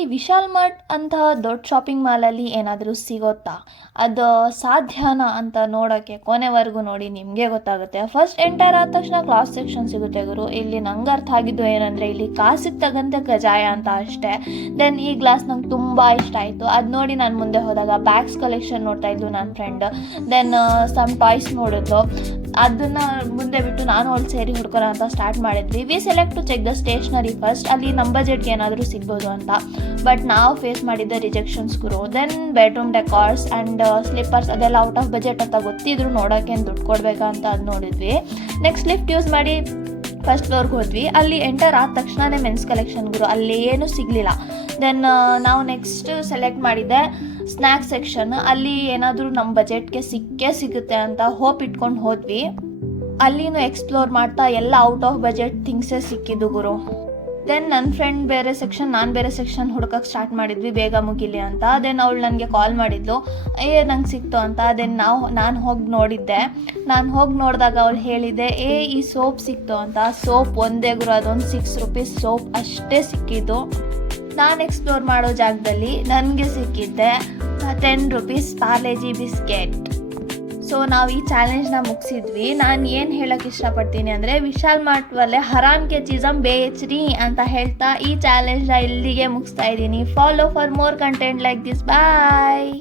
ಇಲ್ಲಿ ವಿಶಾಲ್ ಮಾರ್ಟ್ ಅಂತಹ ದೊಡ್ಡ ಶಾಪಿಂಗ್ ಮಾಲಲ್ಲಿ ಏನಾದರೂ ಸಿಗುತ್ತಾ, ಅದು ಸಾಧ್ಯನಾ ಅಂತ ನೋಡೋಕ್ಕೆ ಕೊನೆವರೆಗೂ ನೋಡಿ, ನಿಮಗೆ ಗೊತ್ತಾಗುತ್ತೆ. ಫಸ್ಟ್ ಎಂಟರ್ ಆದ ತಕ್ಷಣ ಕ್ಲಾಸ್ ಸೆಕ್ಷನ್ ಸಿಗುತ್ತೆ ಗುರು. ಇಲ್ಲಿ ನಂಗೆ ಅರ್ಥ ಆಗಿದ್ದು ಏನಂದರೆ, ಇಲ್ಲಿ ಕಾಸಿಗೆ ತಗಂತೆ ಕಜಾಯ ಅಂತ ಅಷ್ಟೇ. ದೆನ್ ಈ ಗ್ಲಾಸ್ ನಂಗೆ ತುಂಬ ಇಷ್ಟ ಆಯಿತು. ಅದು ನೋಡಿ ನಾನು ಮುಂದೆ ಹೋದಾಗ ಬ್ಯಾಗ್ಸ್ ಕಲೆಕ್ಷನ್ ನೋಡ್ತಾ ಇದ್ದು ನನ್ನ ಫ್ರೆಂಡ್. ದೆನ್ ಸಮ್ ಟಾಯ್ಸ್ ನೋಡಿದ್ಲು. ಅದನ್ನು ಮುಂದೆ ಬಿಟ್ಟು ನಾನು ಅವಳು ಸೇರಿ ಹುಡ್ಕೋಣ ಅಂತ ಸ್ಟಾರ್ಟ್ ಮಾಡಿದ್ವಿ. We select to check the stationery first, ಅಲ್ಲಿ ನಮ್ಮ ಬಜೆಟ್ಗೆ ಏನಾದರೂ ಸಿಗ್ಬೋದು ಅಂತ. ಬಟ್ ನಾವು ಫೇಸ್ ಮಾಡಿದ್ದ ರಿಜೆಕ್ಷನ್ಸ್ ಗುರು. Then bedroom decors and slippers ಅದೆಲ್ಲ ಔಟ್ ಆಫ್ ಬಜೆಟ್ ಅಂತ ಗೊತ್ತಿದ್ರು ನೋಡೋಕ್ಕೇನು ದುಡ್ಡು ಕೊಡಬೇಕಾ ಅಂತ ಅದು ನೋಡಿದ್ವಿ. ನೆಕ್ಸ್ಟ್ ಲಿಫ್ಟ್ ಯೂಸ್ ಮಾಡಿ ಫಸ್ಟ್ ಫ್ಲೋರ್ಗೆ ಹೋದ್ವಿ. ಅಲ್ಲಿ ಎಂಟರ್ ಆದ ತಕ್ಷಣವೇ ಮೆನ್ಸ್ ಕಲೆಕ್ಷನ್ ಗುರು, ಅಲ್ಲಿ ಏನೂ ಸಿಗಲಿಲ್ಲ. ದೆನ್ ನಾವು ನೆಕ್ಸ್ಟ್ ಸೆಲೆಕ್ಟ್ ಮಾಡಿದ್ದೆ ಸ್ನ್ಯಾಕ್ಸ್ ಸೆಕ್ಷನ್. ಅಲ್ಲಿ ಏನಾದರೂ ನಮ್ಮ ಬಜೆಟ್ಗೆ ಸಿಗುತ್ತೆ ಅಂತ ಹೋಪ್ ಇಟ್ಕೊಂಡು ಹೋದ್ವಿ. ಅಲ್ಲಿನೂ ಎಕ್ಸ್ಪ್ಲೋರ್ ಮಾಡ್ತಾ ಎಲ್ಲ ಔಟ್ ಆಫ್ ಬಜೆಟ್ ಥಿಂಗ್ಸೇ ಸಿಕ್ಕಿದ್ದು ಗುರು. ದೆನ್ ನನ್ನ ಫ್ರೆಂಡ್ ಬೇರೆ ಸೆಕ್ಷನ್, ನಾನು ಬೇರೆ ಸೆಕ್ಷನ್ ಹುಡ್ಕಕ್ಕೆ ಸ್ಟಾರ್ಟ್ ಮಾಡಿದ್ವಿ ಬೇಗ ಮುಗಿಲಿ ಅಂತ. ದೆನ್ ಅವಳು ನನಗೆ ಕಾಲ್ ಮಾಡಿದ್ಲು, ನಂಗೆ ಸಿಕ್ತು ಅಂತ. ದೆನ್ ನಾನು ಹೋಗಿ ನೋಡಿದ್ದೆ. ನಾನು ಹೋಗಿ ನೋಡಿದಾಗ ಅವಳು ಹೇಳಿದ್ದೆ, ಈ ಸೋಪ್ ಸಿಕ್ತು ಅಂತ. ಸೋಪ್ ಒಂದೇ ಗುರು, ಅದೊಂದು ₹6 ಸೋಪ್ ಅಷ್ಟೇ ಸಿಕ್ಕಿದ್ದು. ನಾನು ಎಕ್ಸ್ಪ್ಲೋರ್ ಮಾಡೋ ಜಾಗದಲ್ಲಿ ನನಗೆ ಸಿಕ್ಕಿದ್ದೆ ₹10 ಪಾರ್ಲೇಜಿ ಬಿಸ್ಕೆಟ್. ಸೊ ನಾವು ಈ ಚಾಲೆಂಜ್ನ ಮುಗಿಸಿದ್ವಿ. ನಾನು ಏನು ಹೇಳೋಕ್ಕೆ ಇಷ್ಟಪಡ್ತೀನಿ ಅಂದರೆ, ವಿಶಾಲ್ ಮಾರ್ಟ್ ವಲ್ಲೆ ಹರಾಮ್ ಕೆ ಚೀಜಂ ಬೇಚ್ರಿ ಅಂತ ಹೇಳ್ತಾ ಈ ಚಾಲೆಂಜ್ನ ಇಲ್ಲಿಗೆ ಮುಗಿಸ್ತಾ ಇದ್ದೀನಿ. Follow for more content like this. Bye.